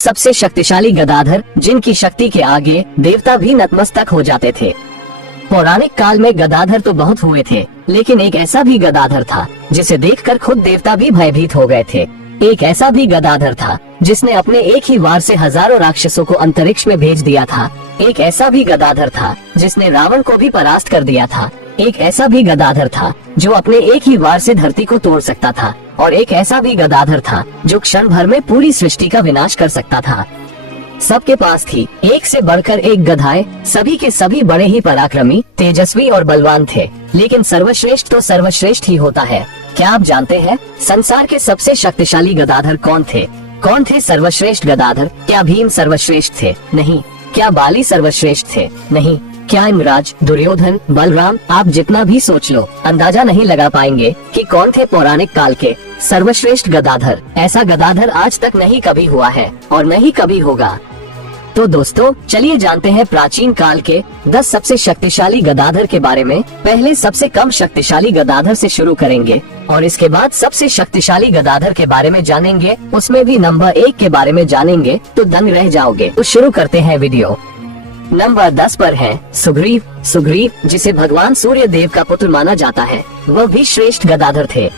सबसे शक्तिशाली गदाधर, जिनकी शक्ति के आगे देवता भी नतमस्तक हो जाते थे। पौराणिक काल में गदाधर तो बहुत हुए थे, लेकिन एक ऐसा भी गदाधर था जिसे देखकर खुद देवता भी भयभीत हो गए थे। एक ऐसा भी गदाधर था जिसने अपने एक ही वार से हजारों राक्षसों को अंतरिक्ष में भेज दिया था। एक ऐसा भी गदाधर था जिसने रावण को भी परास्त कर दिया था। एक ऐसा भी गदाधर था जो अपने एक ही वार से धरती को तोड़ सकता था। और एक ऐसा भी गदाधर था जो क्षण भर में पूरी सृष्टि का विनाश कर सकता था। सबके पास थी एक से बढ़कर एक गदाएं, सभी के सभी बड़े ही पराक्रमी, तेजस्वी और बलवान थे, लेकिन सर्वश्रेष्ठ तो सर्वश्रेष्ठ ही होता है। क्या आप जानते हैं संसार के सबसे शक्तिशाली गदाधर कौन थे? कौन थे सर्वश्रेष्ठ गदाधर? क्या भीम सर्वश्रेष्ठ थे? नहीं। क्या बाली सर्वश्रेष्ठ थे? नहीं। क्या इंद्राज, दुर्योधन, बलराम? आप जितना भी सोच लो, अंदाजा नहीं लगा पाएंगे कि कौन थे पौराणिक काल के सर्वश्रेष्ठ गदाधर। ऐसा गदाधर आज तक नहीं कभी हुआ है और नहीं कभी होगा। तो दोस्तों, चलिए जानते हैं प्राचीन काल के 10 सबसे शक्तिशाली गदाधर के बारे में। पहले सबसे कम शक्तिशाली गदाधर से शुरू करेंगे और इसके बाद सबसे शक्तिशाली गदाधर के बारे में जानेंगे। उसमें भी नंबर 1 के बारे में जानेंगे तो दंग रह जाओगे। तो शुरू करते हैं वीडियो। नंबर 10 पर है सुग्रीव। सुग्रीव, जिसे भगवान सूर्य देव का पुत्र माना जाता है, वह भी श्रेष्ठ गदाधर थे।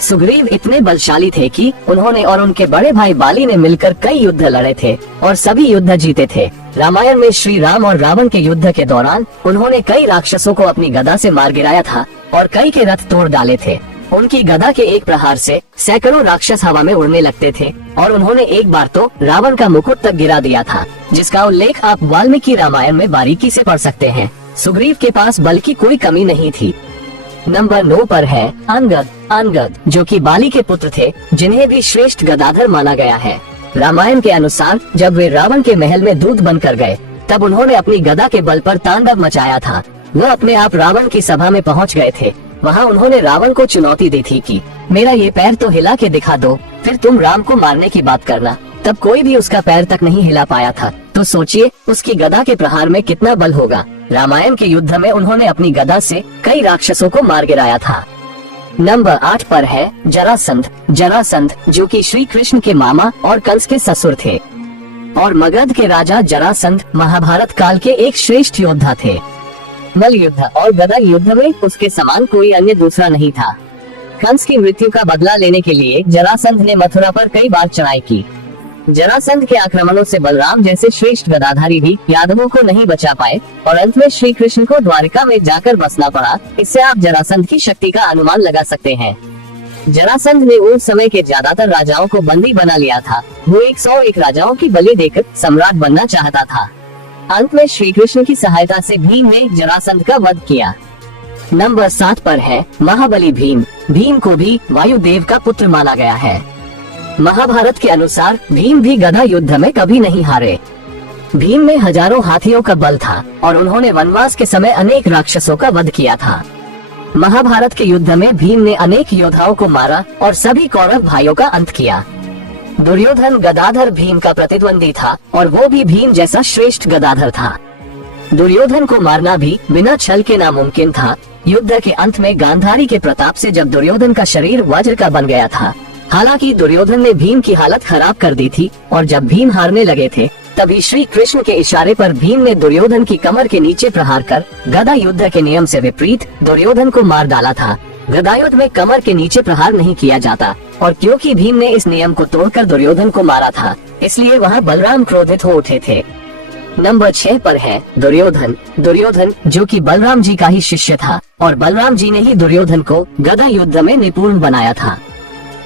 सुग्रीव इतने बलशाली थे कि उन्होंने और उनके बड़े भाई बाली ने मिलकर कई युद्ध लड़े थे और सभी युद्ध जीते थे। रामायण में श्री राम और रावण के युद्ध के दौरान उन्होंने कई राक्षसों को अपनी गदा से मार गिराया था और कई के रथ तोड़ डाले थे। उनकी गदा के एक प्रहार से सैकड़ों राक्षस हवा में उड़ने लगते थे और उन्होंने एक बार तो रावण का मुकुट तक गिरा दिया था, जिसका उल्लेख आप वाल्मीकि रामायण में बारीकी से पढ़ सकते हैं। सुग्रीव के पास बल की कोई कमी नहीं थी। नंबर 9 पर है अंगद। अंगद, जो कि बाली के पुत्र थे, जिन्हें भी श्रेष्ठ गदाधर माना गया है। रामायण के अनुसार जब वे रावण के महल में दूत बनकर गए, तब उन्होंने अपनी गदा के बल पर तांडव मचाया था। वह अपने आप रावण की सभा में पहुंच गए थे। वहां उन्होंने रावण को चुनौती दी थी कि मेरा ये पैर तो हिला के दिखा दो, फिर तुम राम को मारने की बात करना। तब कोई भी उसका पैर तक नहीं हिला पाया था। तो सोचिए उसकी गदा के प्रहार में कितना बल होगा। रामायण के युद्ध में उन्होंने अपनी गदा से कई राक्षसों को मार गिराया था। नंबर 8 पर है जरासंध। जरासंध, जो कि श्री कृष्ण के मामा और कंस के ससुर थे, और मगध के राजा जरासंध महाभारत काल के एक श्रेष्ठ योद्धा थे। मल युद्ध और गदा युद्ध में उसके समान कोई अन्य दूसरा नहीं था। कंस की मृत्यु का बदला लेने के लिए जरासंध ने मथुरा पर कई बार चढ़ाई की। जरासंध के आक्रमणों से बलराम जैसे श्रेष्ठ गदाधारी भी यादवों को नहीं बचा पाए और अंत में श्री कृष्ण को द्वारिका में जाकर बसना पड़ा। इससे आप जरासंध की शक्ति का अनुमान लगा सकते हैं। जरासंध ने उस समय के ज्यादातर राजाओं को बंदी बना लिया था। वो 101 राजाओं की बलि देकर सम्राट बनना चाहता था। अंत में श्री कृष्ण की सहायता से भीम ने जरासंध का वध किया। नंबर 7 पर है महाबली भीम। भीम को भी वायुदेव का पुत्र माना गया है। महाभारत के अनुसार भीम भी गदा युद्ध में कभी नहीं हारे। भीम में हजारों हाथियों का बल था और उन्होंने वनवास के समय अनेक राक्षसों का वध किया था। महाभारत के युद्ध में भीम ने अनेक योद्धाओं को मारा और सभी कौरव भाइयों का अंत किया। दुर्योधन गदाधर भीम का प्रतिद्वंदी था और वो भी भीम जैसा श्रेष्ठ गदाधर था। दुर्योधन को मारना भी बिना छल के नामुमकिन था। युद्ध के अंत में गांधारी के प्रताप से जब दुर्योधन का शरीर वज्र का बन गया था। हालांकि दुर्योधन ने भीम की हालत खराब कर दी थी और जब भीम हारने लगे थे, तभी श्री कृष्ण के इशारे पर भीम ने दुर्योधन की कमर के नीचे प्रहार कर गदा युद्ध के नियम से विपरीत दुर्योधन को मार डाला था। गदा युद्ध में कमर के नीचे प्रहार नहीं किया जाता और क्योंकि भीम ने इस नियम को तोड़कर दुर्योधन को मारा था, इसलिए वहाँ बलराम क्रोधित हो उठे थे। नंबर 6 पर है दुर्योधन। दुर्योधन, जो कि बलराम जी का ही शिष्य था और बलराम जी ने ही दुर्योधन को गदा युद्ध में निपुण बनाया था।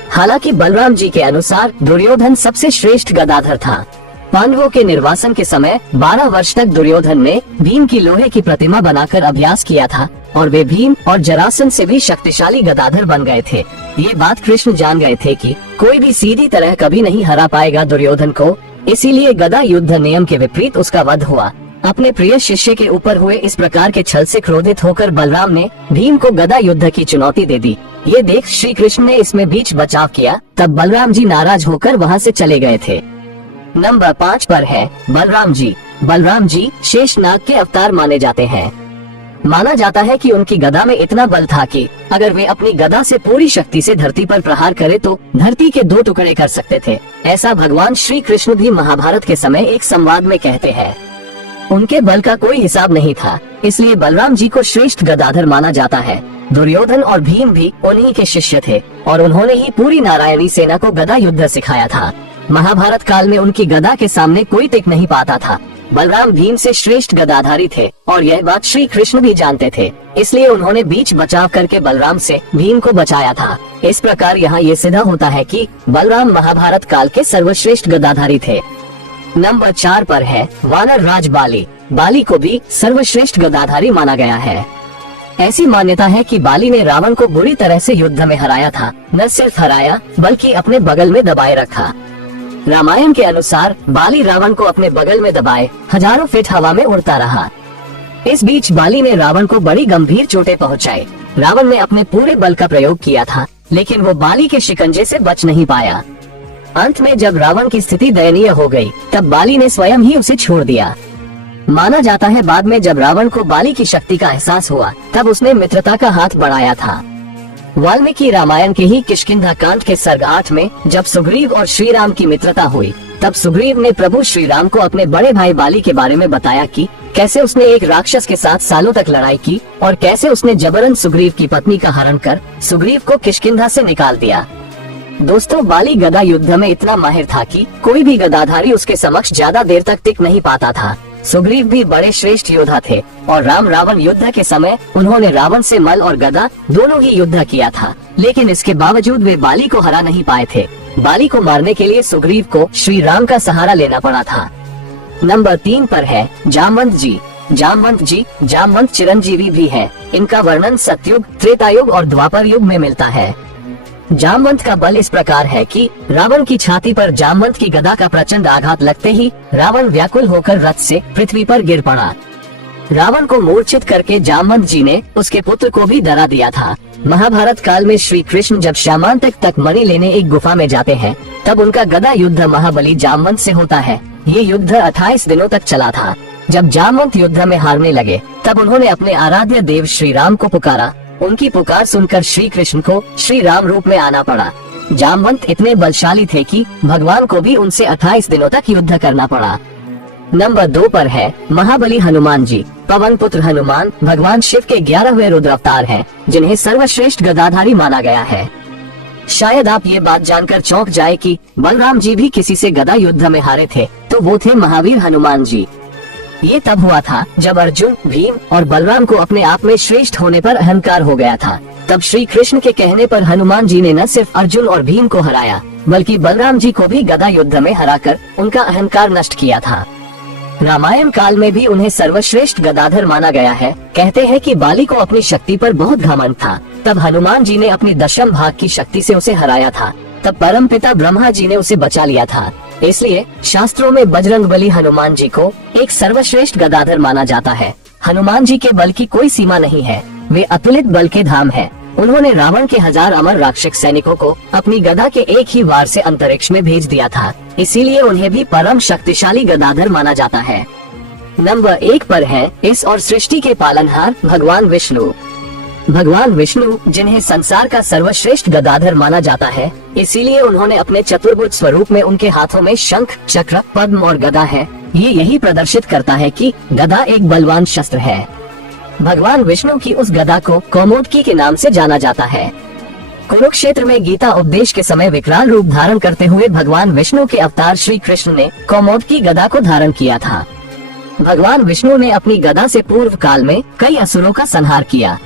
हालांकि बलराम जी के अनुसार दुर्योधन सबसे श्रेष्ठ गदाधर था। पांडवों के निर्वासन के समय 12 वर्ष तक दुर्योधन ने भीम की लोहे की प्रतिमा बनाकर अभ्यास किया था और वे भीम और जरासंध से भी शक्तिशाली गदाधर बन गए थे। ये बात कृष्ण जान गए थे कि कोई भी सीधी तरह कभी नहीं हरा पाएगा दुर्योधन को, इसीलिए गदा युद्ध नियम के विपरीत उसका वध हुआ। अपने प्रिय शिष्य के ऊपर हुए इस प्रकार के छल से क्रोधित होकर बलराम ने भीम को गदा युद्ध की चुनौती दे दी। ये देख श्री कृष्ण ने इसमें बीच बचाव किया, तब बलराम जी नाराज होकर वहाँ से चले गए थे। नंबर 5 पर है बलराम जी। बलराम जी शेषनाग के अवतार माने जाते हैं। माना जाता है कि उनकी गदा में इतना बल था कि अगर वे अपनी गदा से पूरी शक्ति से धरती पर प्रहार करे तो धरती के 2 टुकड़े कर सकते थे। ऐसा भगवान श्री कृष्ण भी महाभारत के समय एक संवाद में कहते हैं। उनके बल का कोई हिसाब नहीं था, इसलिए बलराम जी को श्रेष्ठ गदाधर माना जाता है। दुर्योधन और भीम भी उन्हीं के शिष्य थे और उन्होंने ही पूरी नारायणी सेना को गदा युद्ध सिखाया था। महाभारत काल में उनकी गदा के सामने कोई टिक नहीं पाता था। बलराम भीम से श्रेष्ठ गदाधारी थे और यह बात श्री कृष्ण भी जानते थे, इसलिए उन्होंने बीच बचाव करके बलराम से भीम को बचाया था। इस प्रकार यहाँ ये सिद्ध होता है कि बलराम महाभारत काल के सर्वश्रेष्ठ गदाधारी थे। नंबर 4 पर है वानर राज बाली। बाली को भी सर्वश्रेष्ठ गदाधारी माना गया है। ऐसी मान्यता है कि बाली ने रावण को बुरी तरह से युद्ध में हराया था। न सिर्फ हराया बल्कि अपने बगल में दबाए रखा। रामायण के अनुसार बाली रावण को अपने बगल में दबाए हजारों फीट हवा में उड़ता रहा। इस बीच बाली ने रावण को बड़ी गंभीर चोटें पहुंचाई। रावण ने अपने पूरे बल का प्रयोग किया था, लेकिन वो बाली के शिकंजे से बच नहीं पाया। अंत में जब रावण की स्थिति दयनीय हो गई, तब बाली ने स्वयं ही उसे छोड़ दिया। माना जाता है बाद में जब रावण को बाली की शक्ति का एहसास हुआ, तब उसने मित्रता का हाथ बढ़ाया था। वाल्मीकि रामायण के ही किष्किंधा कांड के सर्ग 8 में जब सुग्रीव और श्री राम की मित्रता हुई, तब सुग्रीव ने प्रभु श्री राम को अपने बड़े भाई बाली के बारे में बताया कि कैसे उसने एक राक्षस के साथ सालों तक लड़ाई की और कैसे उसने जबरन सुग्रीव की पत्नी का हरण कर सुग्रीव को किष्किंधा से निकाल दिया। दोस्तों, बाली गदा युद्ध में इतना माहिर था कि कोई भी गदाधारी उसके समक्ष ज्यादा देर तक टिक नहीं पाता था। सुग्रीव भी बड़े श्रेष्ठ योद्धा थे और राम रावण युद्ध के समय उन्होंने रावण से मल और गदा दोनों ही युद्ध किया था, लेकिन इसके बावजूद वे बाली को हरा नहीं पाए थे। बाली को मारने के लिए सुग्रीव को श्री राम का सहारा लेना पड़ा था। नंबर 3 पर है जामवंत जी। जामवंत चिरंजीवी भी है। इनका वर्णन सतयुग, त्रेतायुग और द्वापर युग में मिलता है। जामवंत का बल इस प्रकार है कि रावण की छाती पर जामवंत की गदा का प्रचंड आघात लगते ही रावण व्याकुल होकर रथ से पृथ्वी पर गिर पड़ा। रावण को मूर्छित करके जामवंत जी ने उसके पुत्र को भी डरा दिया था। महाभारत काल में श्री कृष्ण जब श्यामांतक तक मणि लेने एक गुफा में जाते हैं, तब उनका गदा युद्ध महाबली जामवंत से होता है। ये युद्ध 28 दिनों तक चला था। जब जामवंत युद्ध में हारने लगे, तब उन्होंने अपने आराध्य देव श्री राम को पुकारा। उनकी पुकार सुनकर श्री कृष्ण को श्री राम रूप में आना पड़ा। जामवंत इतने बलशाली थे कि भगवान को भी उनसे 28 दिनों तक युद्ध करना पड़ा। नंबर 2 पर है महाबली हनुमान जी। पवन पुत्र हनुमान भगवान शिव के 11वें रुद्र अवतार हैं, जिन्हें सर्वश्रेष्ठ गदाधारी माना गया है। शायद आप ये बात जानकर चौंक जाए कि बलराम जी भी किसी से गदा युद्ध में हारे थे, तो वो थे महावीर हनुमान जी। ये तब हुआ था जब अर्जुन, भीम और बलराम को अपने आप में श्रेष्ठ होने पर अहंकार हो गया था। तब श्री कृष्ण के कहने पर हनुमान जी ने न सिर्फ अर्जुन और भीम को हराया, बल्कि बलराम जी को भी गदा युद्ध में हराकर उनका अहंकार नष्ट किया था। रामायण काल में भी उन्हें सर्वश्रेष्ठ गदाधर माना गया है। कहते हैं कि बाली को अपनी शक्ति पर बहुत घमंड था, तब हनुमान जी ने अपनी दशम भाग की शक्ति से उसे हराया था। तब परमपिता ब्रह्मा जी ने उसे बचा लिया था। इसलिए शास्त्रों में बजरंगबली हनुमान जी को एक सर्वश्रेष्ठ गदाधर माना जाता है। हनुमान जी के बल की कोई सीमा नहीं है, वे अतुलित बल के धाम हैं। उन्होंने रावण के 1000 अमर राक्षस सैनिकों को अपनी गदा के एक ही वार से अंतरिक्ष में भेज दिया था, इसीलिए उन्हें भी परम शक्तिशाली गदाधर माना जाता है। नंबर 1 पर है इस और सृष्टि के पालनहार भगवान विष्णु। भगवान विष्णु, जिन्हें संसार का सर्वश्रेष्ठ गदाधर माना जाता है, इसीलिए उन्होंने अपने चतुर्भुज स्वरूप में उनके हाथों में शंख, चक्र, पद्म और गदा है। ये यही प्रदर्शित करता है कि गदा एक बलवान शस्त्र है। भगवान विष्णु की उस गदा को कौमोदकी के नाम से जाना जाता है। कुरुक्षेत्र में गीता उपदेश के समय विकराल रूप धारण करते हुए भगवान विष्णु के अवतार श्री कृष्ण ने कौमोदकी गदा को धारण किया था। भगवान विष्णु ने अपनी गदा से पूर्व काल में कई असुरों का संहार किया।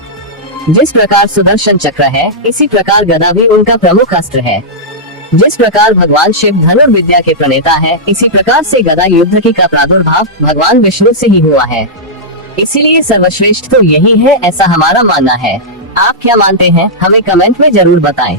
जिस प्रकार सुदर्शन चक्र है, इसी प्रकार गदा भी उनका प्रमुख अस्त्र है। जिस प्रकार भगवान शिव धनुर्विद्या के प्रणेता है, इसी प्रकार से गदा युद्ध की का प्रादुर्भाव भगवान विष्णु से ही हुआ है। इसीलिए सर्वश्रेष्ठ तो यही है, ऐसा हमारा मानना है। आप क्या मानते हैं, हमें कमेंट में जरूर बताएं।